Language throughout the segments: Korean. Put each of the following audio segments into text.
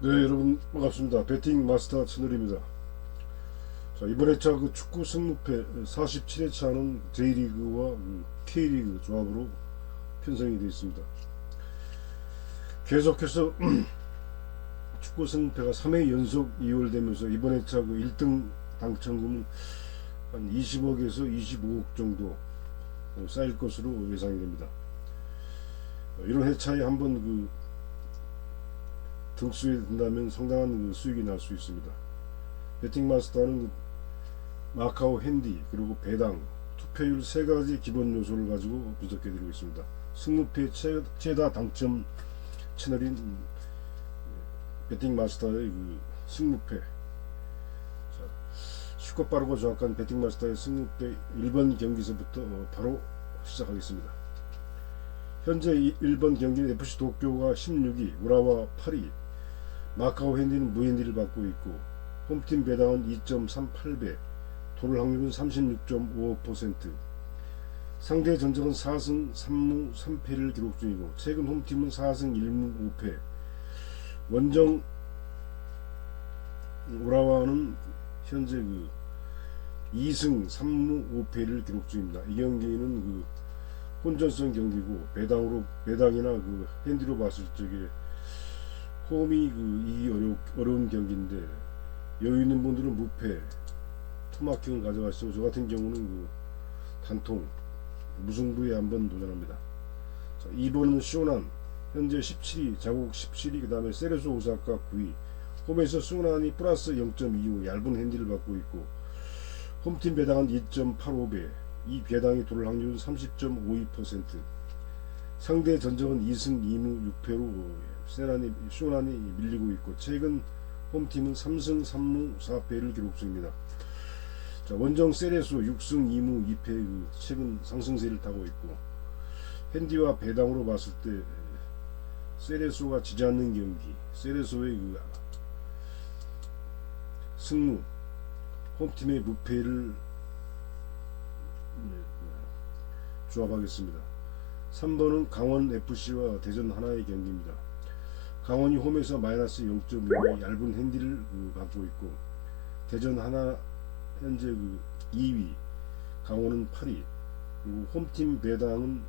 네 여러분 반갑습니다. 배팅 마스터 채널입니다. 자 이번 회차 그 축구 승무패 47회차는 J리그와 그 K리그 조합으로 편성이 되어 있습니다. 계속해서 축구 승무패가 3회 연속 2월 되면서 이번 회차 그 1등 당첨금은 한 20억에서 25억 정도 쌓일 것으로 예상이 됩니다. 이런 회차에 한번 그 등수에 든다면 상당한 그 수익이 날 수 있습니다. 배팅 마스터는 그 마카오 핸디 그리고 배당 투표율 세 가지 기본 요소를 가지고 분석해 드리고 있습니다. 승무패 최, 최다 당첨 채널인 배팅 마스터의 그 승무패 자, 쉽고 빠르고 정확한 배팅 마스터의 승무패 1번 경기서부터 어, 바로 시작하겠습니다. 현재 1번 경기는 FC 도쿄가 16위, 우라와 8위, 마카오 핸디는 무핸디를 받고 있고 홈팀 배당은 2.38배, 도를 확률은 36.55%. 상대 전적은 4승 3무 3패를 기록 중이고 최근 홈팀은 4승 1무 5패. 원정 우라와는 현재 그 2승 3무 5패를 기록 중입니다. 이 경기는 그 혼전성 경기고 배당으로 배당이나 그 핸디로 봤을 적에 홈이 그 이기 어려, 어려운 경기인데 여유 있는 분들은 무패 투마킹을 가져가시고 저 같은 경우는 그 단통 무승부에 한번 도전합니다. 자, 2번은 쇼난 현재 17위 자국 17위 그 다음에 세레소 오사카 9위. 홈에서 쇼난이 플러스 0.25 얇은 핸디를 받고 있고 홈팀 배당은 2.85배 이 배당이 돌 확률은 30.52% 상대 전적은 2승 2무 6패로 세란이 쇼란이 밀리고 있고 최근 홈팀은 3승 3무 4패를 기록 중입니다. 자, 원정 세레소 6승 2무 2패 그 최근 상승세를 타고 있고 핸디와 배당으로 봤을 때 세레소가 지지 않는 경기 세레소의 그 승무 홈팀의 무패를 조합하겠습니다. 3번은 강원 FC와 대전 하나의 경기입니다. 강원이 홈에서 마이너스 0.5의 얇은 핸디를 그 갖고 있고 대전 하나 현재 그 2위 강원은 8위 그리고 홈팀 배당은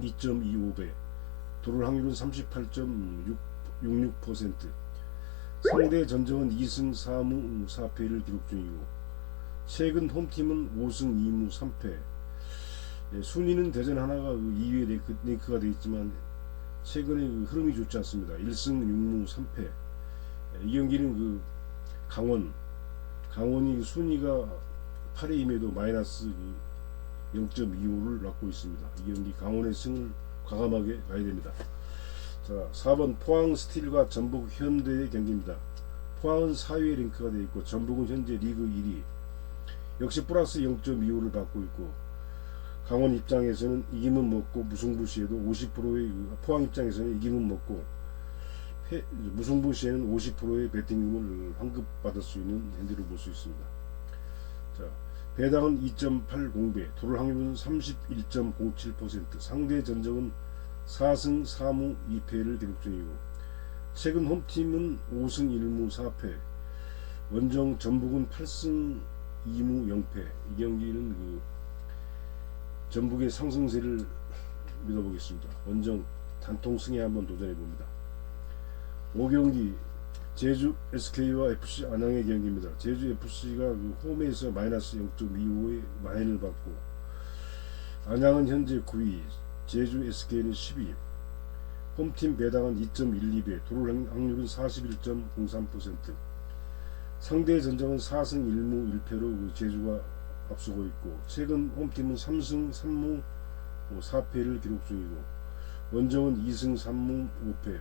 2.25배 도를 확률은 38.66% 상대 전적은 2승 4무 4패를 기록 중이고 최근 홈팀은 5승 2무 3패. 예, 순위는 대전 하나가 그 2위에 랭크, 랭크가 되어 있지만 최근에 그 흐름이 좋지 않습니다. 1승 6무 3패. 예, 이 경기는 그 강원 강원이 그 순위가 8위임에도 마이너스 그 0.25를 맡고 있습니다. 이 경기 강원의 승을 과감하게 가야 됩니다. 자, 4번 포항 스틸과 전북 현대의 경기입니다. 포항은 4위에 랭크가 되어 있고 전북은 현재 리그 1위. 역시 플러스 0.25를 받고 있고 강원 입장에서는 이기면 먹고 무승부 시에도 50%의 그 포항 입장에서는 이기면 먹고 패, 무승부 시에는 50%의 배팅금을 환급받을 수 있는 핸디로 볼 수 있습니다. 자, 배당은 2.80배, 도를 확률은 31.07%, 상대 전적은 4승 4무 2패를 기록 중이고 최근 홈팀은 5승 1무 4패, 원정 전북은 8승 2무 0패. 이 경기는 그 전북의 상승세를 믿어보겠습니다. 원정 단통 승에 한번 도전해 봅니다. 5경기 제주 SK와 FC 안양의 경기입니다. 제주 FC가 그 홈에서 마이너스 0.25의 마인을 받고 안양은 현재 9위, 제주 SK는 10위. 홈팀 배당은 2.12배, 도를 확률은 41.03%. 상대 전적은 4승 1무 1패로 그 제주가 앞서고 있고 최근 홈팀은 3승 3무 4패를 기록 중이고 원정은 2승 3무 5패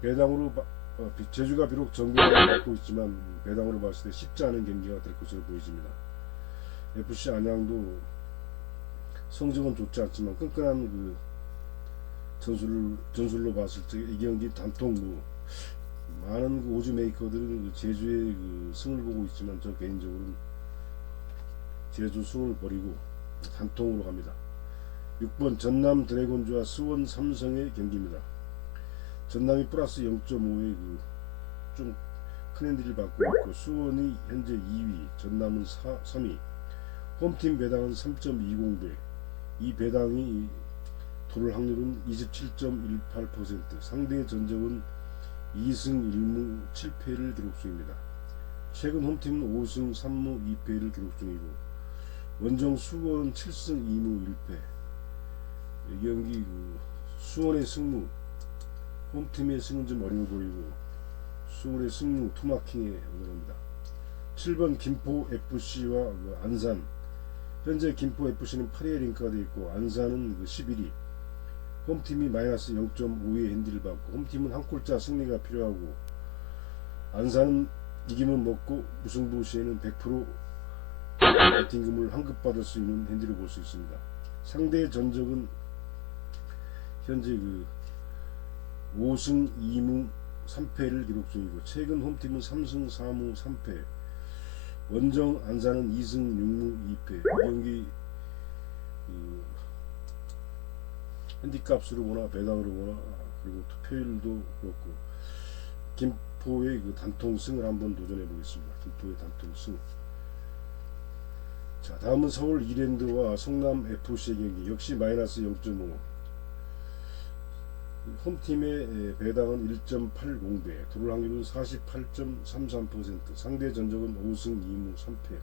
배당으로 바- 어, 비- 제주가 비록 정규를 받고 있지만 배당으로 봤을 때 쉽지 않은 경기가 될 것으로 보여집니다. FC 안양도 성적은 좋지 않지만 끈끈한 그 전술 전술로 봤을 때 이 경기 단통무 많은 그 오즈 메이커들은 그 제주의 그 승을 보고 있지만 저 개인적으로는 제주 승을 버리고 단통으로 갑니다. 6번 전남 드래곤즈와 수원 삼성의 경기입니다. 전남이 플러스 0.5의 그좀 큰 핸디를 받고 있고 수원이 현재 2위, 전남은 4, 3위. 홈팀 배당은 3.20배. 이 배당이 돌 확률은 27.18%. 상대 전적은 2승 1무 7패를 기록 중입니다. 최근 홈팀은 5승 3무 2패를 기록 중이고 원정 수원 7승 2무 1패. 이 경기 그 수원의 승무 홈팀의 승은 좀 어려워 보이고 수원의 승무 투마킹에 응원합니다. 7번 김포 FC와 그 안산 현재 김포 FC는 8위에 링크가 되어 있고 안산은 그 11위 홈팀이 마이너스 0.5의 핸디를 받고 홈팀은 한 골자 승리가 필요하고 안산은 이기면 먹고 무승부 시에는 100% 배팅금을 환급받을 수 있는 핸디를 볼 수 있습니다. 상대의 전적은 현재 그 5승 2무 3패를 기록 중이고 최근 홈팀은 3승 4무 3패 원정 안산은 2승 6무 2패 이 경기 그 핸디값으로 보나 배당으로 보나 그리고 투표율도 그렇고 김포의 그 단통승을 한번 도전해 보겠습니다. 김포의 단통승. 자 다음은 서울 이랜드와 성남 FC의 경기 역시 마이너스 0.5 홈팀의 배당은 1.80배, 도를 확률은 48.33%, 상대 전적은 5승 2무 3패.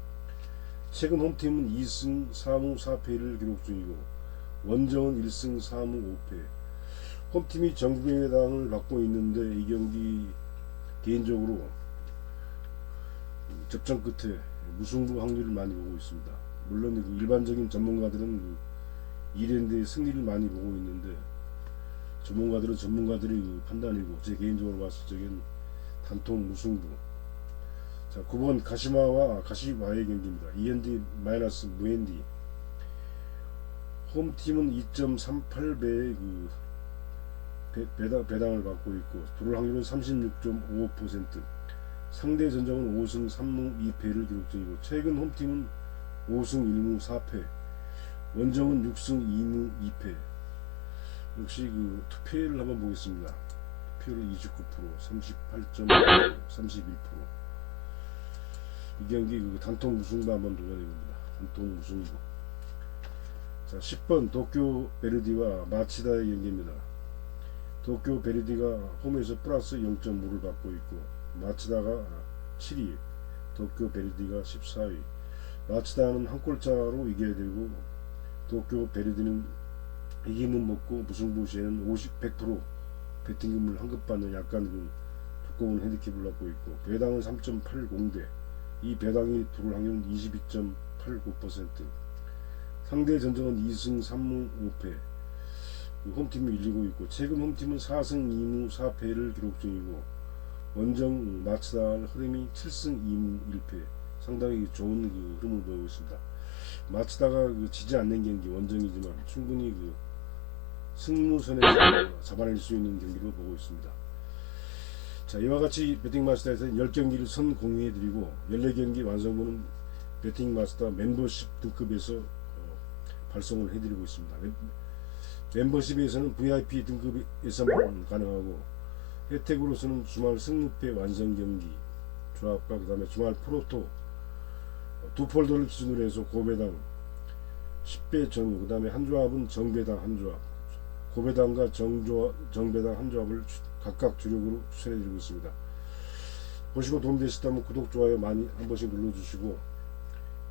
최근 홈팀은 2승 4무 4패를 기록 중이고 원정은 1승 4무 5패. 홈팀이 전국의 배당을 받고 있는데 이 경기 개인적으로 접전 끝에 무승부 확률을 많이 보고 있습니다. 물론 그 일반적인 전문가들은 그 이랜드의 승리를 많이 보고 있는데 전문가들은 전문가들의 그 판단이고 제 개인적으로 봤을 적엔 단통 무승부. 자 9번 가시마와 가시마의 경기입니다. 이엔디 마이너스 무엔디. 홈팀은 2.38배의 그 배, 배당, 배당을 받고 있고 들어올 확률은 36.55%. 상대 전적은 5승 3무 2패를 기록 중이고 최근 홈팀은 5승 1무 4패. 원정은 6승 2무 2패. 역시 그 투표율을 한번 보겠습니다. 투표율은 29%, 38.31%. 이 경기 그 단통 우승도 한번 도전해봅니다. 단통 우승도. 자, 10번 도쿄 베르디와 마치다의 경기입니다. 도쿄 베르디가 홈에서 플러스 0.5를 받고 있고 마치다가 7위, 도쿄 베르디가 14위. 마치다는 한 골차로 이겨야 되고 도쿄 베르디는 이기면 먹고 무승부 시에는 50, 100% 배팅금을 환급받는 약간 그 두꺼운 핸디캡을 갖고 있고 배당은 3.80대. 이 배당이 들어올 확률은 22.89% 상대 전적은 2승 3무 5패. 그 홈팀이 밀리고 있고 최근 홈팀은 4승 2무 4패를 기록 중이고 원정 마츠다 흐름이 7승 2무 1패 상당히 좋은 그 흐름을 보이고 있습니다. 마츠다가 그 지지 않는 경기 원정이지만 충분히 그 승무선에서 잡아낼 수 있는 경기로 보고 있습니다. 자 이와 같이 배팅 마스터에서 10경기를 선 공유해드리고 14경기 완성본은 배팅 마스터 멤버십 등급에서 어, 발송을 해드리고 있습니다. 멤- 멤버십에서는 VIP 등급에서만 가능하고 혜택으로서는 주말 승무패 완성 경기 조합과 그 다음에 주말 프로토 두 폴더를 기준으로 해서 고배당 10배 전후 그 다음에 한 조합은 정배당 한 조합 고배당과 정조합, 정배당 한 조합을 추- 각각 주력으로 추천해드리고 있습니다. 보시고 도움되셨다면 구독, 좋아요 많이 한 번씩 눌러주시고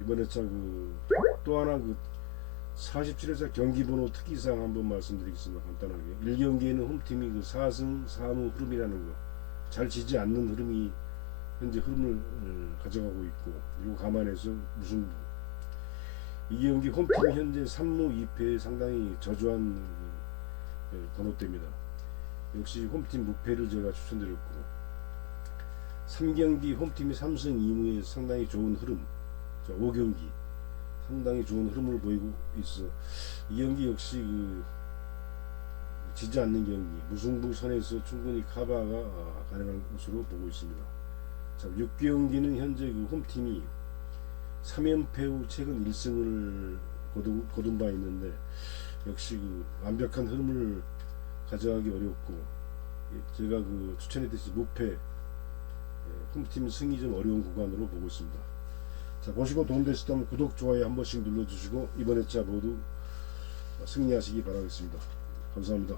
이번에 참그또 하나 그 47회차 경기번호 특이사항 한번 말씀드리겠습니다. 간단하게 1경기에는 홈팀이 그 4승 4무 흐름이라는 거 잘 지지 않는 흐름이 현재 흐름을 어, 가져가고 있고 이거 감안해서 무승부 이 경기 홈팀 현재 3무 2패 상당히 저조한 그, 예, 번호대입니다. 역시 홈팀 무패를 제가 추천드렸고 3경기 홈팀이 3승 2무에 상당히 좋은 흐름 자, 5경기 상당히 좋은 흐름을 보이고 있어 이 경기 역시 그 지지 않는 경기 무승부 선에서 충분히 카바가 아, 가능한 것으로 보고 있습니다. 자, 6경기는 현재 그 홈팀이 3연패 후 최근 1승을 거둔, 거둔 바 있는데 역시 그 완벽한 흐름을 가져가기 어렵고 예, 제가 그 추천했듯이 무패 예, 홈팀 승이 좀 어려운 구간으로 보고 있습니다. 자 보시고 도움되셨다면 구독 좋아요 한 번씩 눌러주시고 이번 회차 모두 승리하시기 바라겠습니다. 감사합니다.